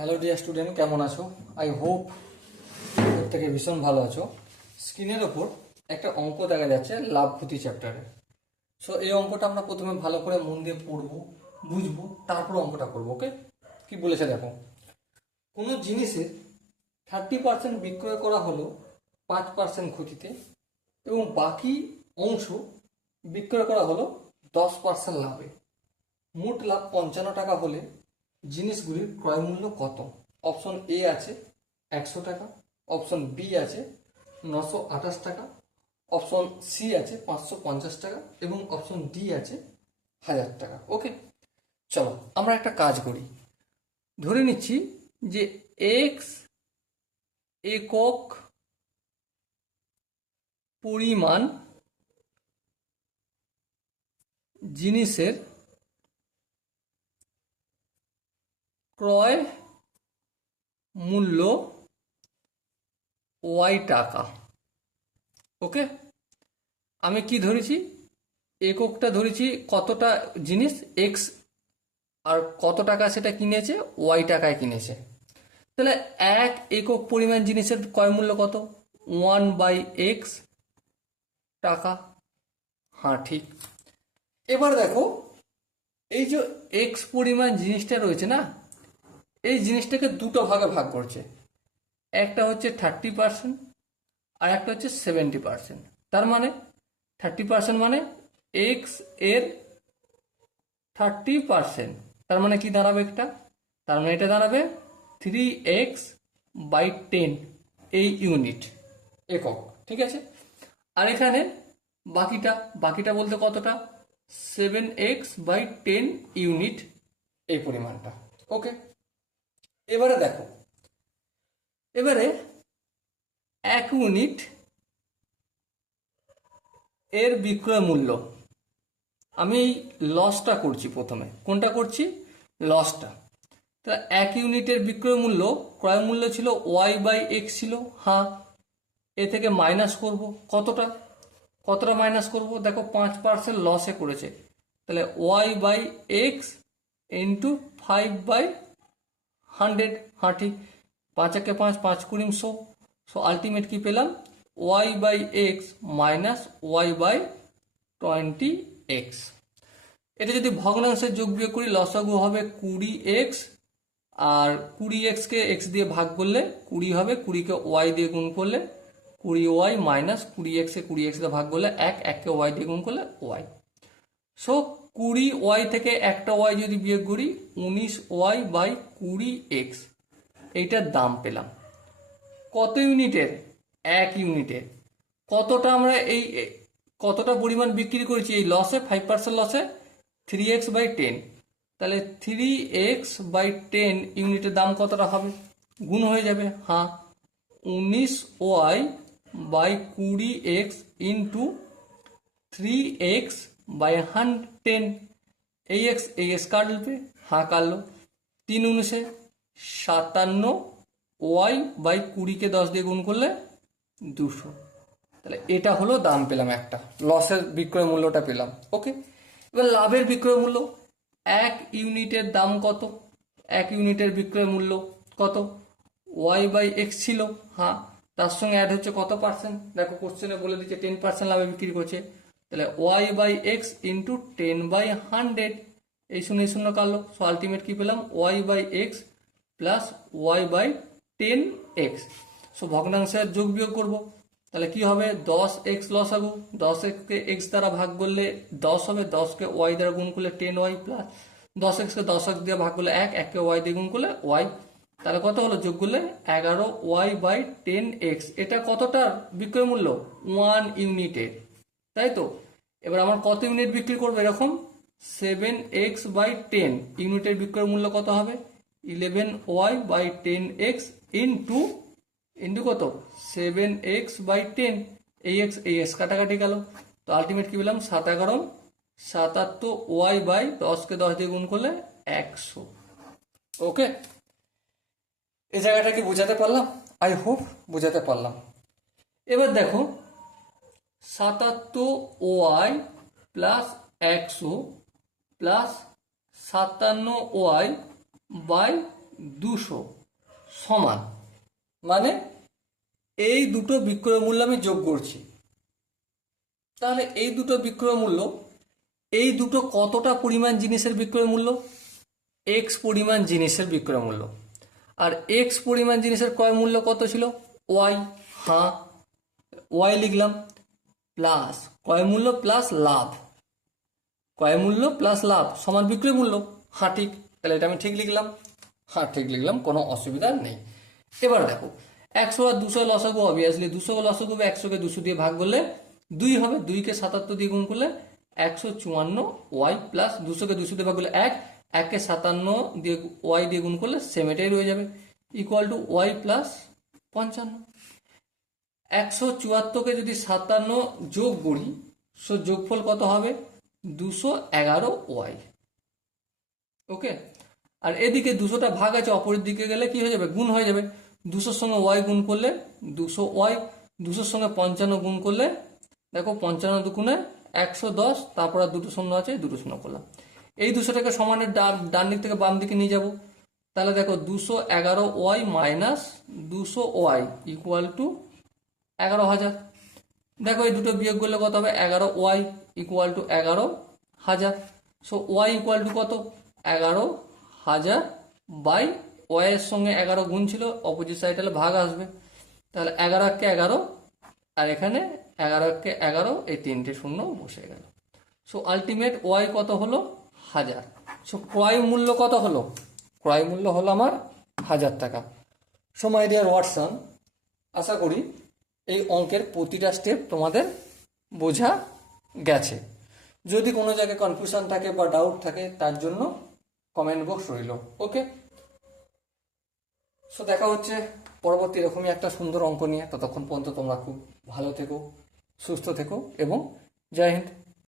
Hello dear student, কেমন আছো? I hope প্রত্যেকে ভীষণ ভালো আছো। স্ক্রিনের ওপর একটা অঙ্ক দেখা যাচ্ছে লাভ ক্ষতি চ্যাপ্টারে। সো এই অঙ্কটা আমরা প্রথমে ভালো করে মন দিয়ে পড়বো, বুঝবো, তারপর অঙ্কটা করবো। ওকে, কি বলেছে দেখো। কোনো জিনিসের 30% বিক্রয় করা হলো 5% ক্ষতিতে, এবং বাকি অংশ বিক্রয় করা হলো 10% লাভে। মোট লাভ 55 টাকা হলে জিনিসগুলির ক্রয় মূল্য কত? অপশন এ আছে 100 টাকা, অপশন বি আছে 928 টাকা, অপশন সি আছে 550 টাকা, এবং অপশন ডি আছে 1000 টাকা। ওকে, চলো আমরা একটা কাজ করি। ধরে নিচ্ছি যে এক্স একক পরিমাণ জিনিসের ক্রয় মূল্য ওয়াই টাকা। ওকে, আমি কি ধরেছি? এককটা ধরেছি কতটা জিনিস এক্স, আর কত টাকা সেটা কিনেছে, ওয়াই টাকায় কিনেছে। তাহলে এক একক পরিমাণ জিনিসের ক্রয় মূল্য কত? 1/x টাকা। হ্যাঁ, ঠিক। এবার দেখো, এই যে এক্স পরিমাণ জিনিসটা রয়েছে না, এই জিনিসটাকে দুটো ভাগে ভাগ করছে। একটা হচ্ছে 30% আর একটা হচ্ছে 70%। তার মানে 30% মানে এক্স এর 30%। তার মানে কি দাঁড়াবে একটা? তার মানে এটা দাঁড়াবে 3x/10 এই ইউনিট, একক। ঠিক আছে। আর এখানে বাকিটা বাকিটা বলতে কতটা? 7x/10 ইউনিট, এই পরিমাণটা। ওকে, এবারে দেখো, এবারে 1 ইউনিট এর বিক্রয় মূল্য, আমি এই লসটা করছি প্রথমে। কোনটা করছি? লসটা। তা 1 ইউনিটের বিক্রয় মূল্য, ক্রয় মূল্য ছিল y/x ছিল। হ্যাঁ, এ থেকে মাইনাস করব। কতটা কতটা মাইনাস করব? দেখো 5% লসে করেছে, তাহলে y/x ইন্টু 5/100। হ্যাঁ, ঠিক। 5 × 5 = 5 × 100। সো আলটিমেট কি পেলাম? y/x minus y/20x। এটা যদি ভগ্নাংশের যোগ বিয়োগ করি, লসাগু হবে 20x, আর 20x কে x দিয়ে ভাগ করলে 20 হবে, 20 কে y দিয়ে গুণ করলে 20y, মাইনাস 20x কে 20x দিয়ে ভাগ করলে 1, 1 কে y দিয়ে গুণ করলে y। সো 20y থেকে একটা y যদি বিয়োগ করি, 19y/20x, এইটার দাম পেলাম। কত ইউনিটের? 1 ইউনিটের। কতটা আমরা কতটা পরিমাণ বিক্রি করেছি এই লসে, 5% লসে? 3x/10। তাহলে 3x/10 ইউনিটের দাম কতটা হবে? গুণ হয়ে যাবে। হ্যাঁ, 19y/20x ইন্টু 3x/110। এই এক্স এই এক্স কাটবে। হ্যাঁ, কাটলো। 3×9 = 57, y/20 কে 10 দিয়ে গুণ করলে 200। তাহলে এটা হলো দাম পেলাম, একটা লসের বিক্রয় মূল্যটা পেলাম। ওকে, এবার লাভের বিক্রয় মূল্য। 1 ইউনিটের দাম কত? 1 ইউনিটের বিক্রয় মূল্য কত? y/x ছিল। হ্যাঁ, তার সঙ্গে অ্যাড হচ্ছে কত পার্সেন্ট? দেখো কোশ্চেনে বলে দিচ্ছে 10% লাভে বিক্রি করছে। তাহলে y/x ইন্টু 10/100। এই শূন্য শূন্য কাটলো। সো আলটিমেট কি পেলাম? y/x plus y/10x। সো ভগ্নাংশের যোগ বিয়োগ করবো, তাহলে কি হবে? 10x লসাগু, 10x কে x দ্বারা ভাগ করলে 10 হবে, 10 কে y দ্বারা গুণ করলে 10y, প্লাস 10x কে 10x দিয়ে ভাগ করলে 1, 1 কে y দিয়ে গুণ করলে y। তাহলে কত হলো? যোগ করলে 11y/10x। এটা কতটার বিক্রয় মূল্য? 1 ইউনিটের, তাই তো। এবার আমার কত ইউনিট বিক্রি করবো এরকম? 7x/10 ইউনিটের বিক্রয় মূল্য কত হবে? 11y/10x ইন্টু কত? 7x/10। এই এক্স কাটাকাটি গেল। তো আলটিমেট কি পেলাম? 7×11 = 77y/10 কে 10 দিয়ে গুণ করলে 100। ওকে, এই জায়গাটা কি বোঝাতে পারলাম? আই হোপ বোঝাতে পারলাম। এবার দেখো, 77y প্লাস 100 প্লাস 57y/10 200 সমান, মানে এই দুটো বিক্রয় মূল্য আমি যোগ করছি। তাহলে এই দুটো বিক্রয় মূল্য, এই দুটো কতটা পরিমাণ জিনিসের বিক্রয় মূল্য? এক্স পরিমাণ জিনিসের বিক্রয় মূল্য। আর এক্স পরিমাণ জিনিসের ক্রয় মূল্য কত ছিল? ওয়াই। হ্যাঁ, ওয়াই লিখলাম, প্লাস ক্রয় মূল্য প্লাস লাভ, ক্রয় মূল্য প্লাস লাভ সমান বিক্রয় মূল্য। হ্যাঁ ঠিক, তাহলে এটা আমি ঠিক লিখলাম। হ্যাঁ ঠিক লিখলাম, কোনো অসুবিধা নেই। এবার দেখো 100 আর 200 লসাগু, অবভিয়াসলি 200 লসাগু 100 কে 200 দিয়ে ভাগ করলে 2 হবে, 2 কে 77 দিয়ে গুণ করলে 154 ওয়াই প্লাস 200 কে 200 দিয়ে ভাগ করলে 1, 1 কে 57 দিয়ে ওয়াই দিয়ে গুণ করলে সেম এটাই রয়ে যাবে, ইকুয়াল টু ওয়াই প্লাস 55। 174 কে যদি 57 যোগ করি, সো যোগফল কত হবে? 211 ওয়াই। ওকে, আর এদিকে 200টা ভাগ আছে, অপরের দিকে গেলে কি হয়ে যাবে? গুণ হয়ে যাবে। 200 সঙ্গে ওয়াই গুণ করলে 200 ওয়াই, 200 সঙ্গে 55 গুণ করলে দেখো 55 দুগুণে 110, তারপর আর দুটো শূন্য আছে, দুটো শূন্য করলাম। এই 200টাকে সমানের ডান দিক থেকে বাম দিকে নিয়ে যাব। তাহলে দেখো 211 y minus 200 y equal to 11,000। দেখো এই দুটো বিয়োগ করলে কত হবে? 11 y equal to 11,000। So y equal to কত? 11,000 বাই ওয়াই এর সঙ্গে 11 গুণ ছিল, অপোজিট সাইড হলে ভাগ আসবে। তাহলে 11 কে 11, আর এখানে 11 কে 11, এই তিনটে শূন্য বসে গেল। সো আলটিমেট ওয়াই কত হলো? 1000। সো ক্রয় মূল্য কত হলো? ক্রয় মূল্য হলো আমার 1000 টাকা। সো মাই ডিয়ার ওয়াটসন, আশা করি এই অঙ্কের প্রতিটা স্টেপ তোমাদের বোঝা গেছে। যদি কোনো জায়গায় কনফিউশন থাকে বা ডাউট থাকে, তার জন্য কমেন্ট বক্স রইল। ওকে, সো দেখা হচ্ছে পরবর্তী এরকমই একটা সুন্দর অঙ্ক নিয়ে। ততক্ষণ পর্যন্ত তোমরা খুব ভালো থেকো, সুস্থ থেকো এবং জয় হিন্দ।